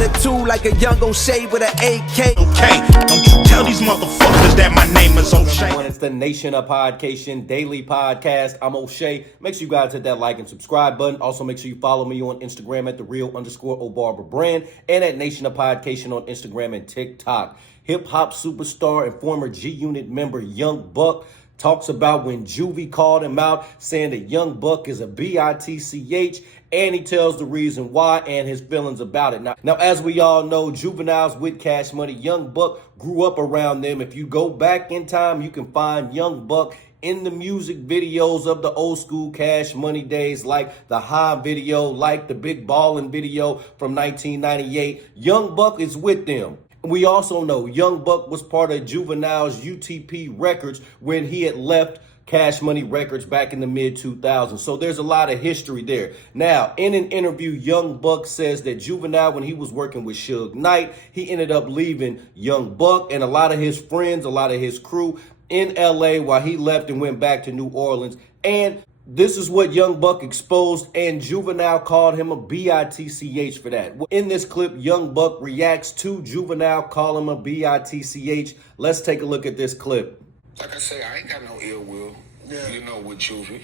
Attitude like a young O'Shea with an AK. Okay, don't you tell these motherfuckers that my name is O'Shea. It's the Nation of Podcation Daily Podcast. I'm O'Shea. Make sure you guys hit that like and subscribe button. Also, make sure you follow me on Instagram at @thereal_O'Barber brand and at Nation of Podcation on Instagram and TikTok. Hip hop superstar and former G Unit member Young Buck talks about when Juvie called him out, saying that Young Buck is a bitch, and he tells the reason why and his feelings about it. Now, as we all know, Juveniles with Cash Money, Young Buck grew up around them. If you go back in time, you can find Young Buck in the music videos of the old school Cash Money days, like the High video, like the Big Ballin' video from 1998. Young Buck is with them. We also know Young Buck was part of Juvenile's UTP Records when he had left Cash Money Records back in the mid-2000s. So there's a lot of history there. Now, in an interview, Young Buck says that Juvenile, when he was working with Suge Knight, he ended up leaving Young Buck and a lot of his friends, a lot of his crew in LA while he left and went back to New Orleans. And this is what Young Buck exposed, and Juvenile called him a bitch for that. In this clip, Young Buck reacts to Juvenile calling him a bitch. Let's take a look at this clip. Like I say, I ain't got no ill will, with Juvie.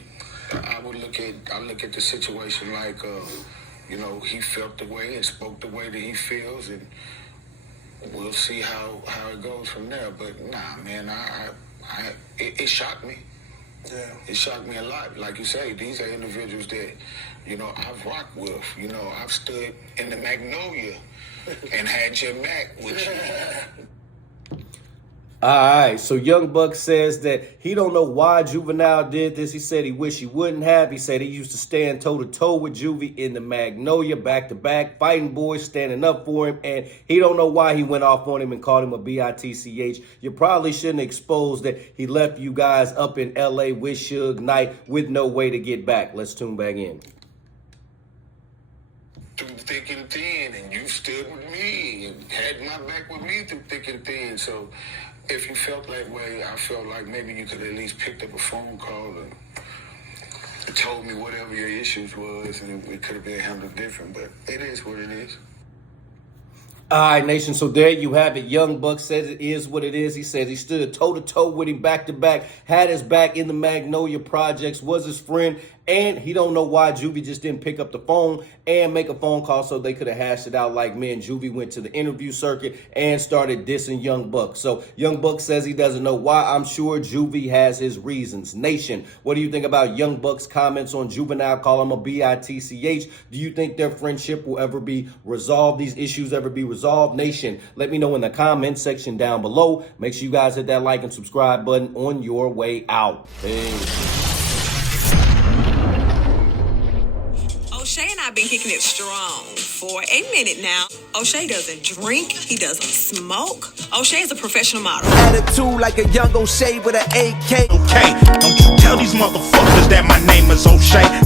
I look at the situation like, he felt the way and spoke the way that he feels, and we'll see how it goes from there. But nah, man, it shocked me. Yeah. It shocked me a lot. Like you say, these are individuals that, I've rocked with. I've stood in the Magnolia and had your back with you. All right, so Young Buck says that he don't know why Juvenile did this. He said he wished he wouldn't have. He said he used to stand toe-to-toe with Juvie in the Magnolia, back-to-back, fighting boys, standing up for him, and he don't know why he went off on him and called him a bitch. You probably shouldn't expose that he left you guys up in L.A. with Suge Knight with no way to get back. Let's tune back in. Through thick and thin, and you stood with me and had my back with me through thick and thin, so if you felt that way, I felt like maybe you could at least picked up a phone call and told me whatever your issues was, and it could have been handled different, but it is what it is. All right, Nation, so there you have it. Young Buck says it is what it is. He says he stood toe-to-toe with him back-to-back, had his back in the Magnolia Projects, was his friend, and he don't know why Juvie just didn't pick up the phone and make a phone call so they could have hashed it out like me and Juvie went to the interview circuit and started dissing Young Buck. So Young Buck says he doesn't know why. I'm sure Juvie has his reasons. Nation, what do you think about Young Buck's comments on Juvenile calling him a bitch? Do you think their friendship will ever be resolved? These issues ever be resolved? Nation, let me know in the comment section down below. Make sure you guys hit that like and subscribe button on your way out. Peace. O'Shea and I have been kicking it strong for a minute now. O'Shea doesn't drink. He doesn't smoke. O'Shea is a professional model. Attitude like a young O'Shea with an AK. Okay, don't you tell these motherfuckers that my name is O'Shea.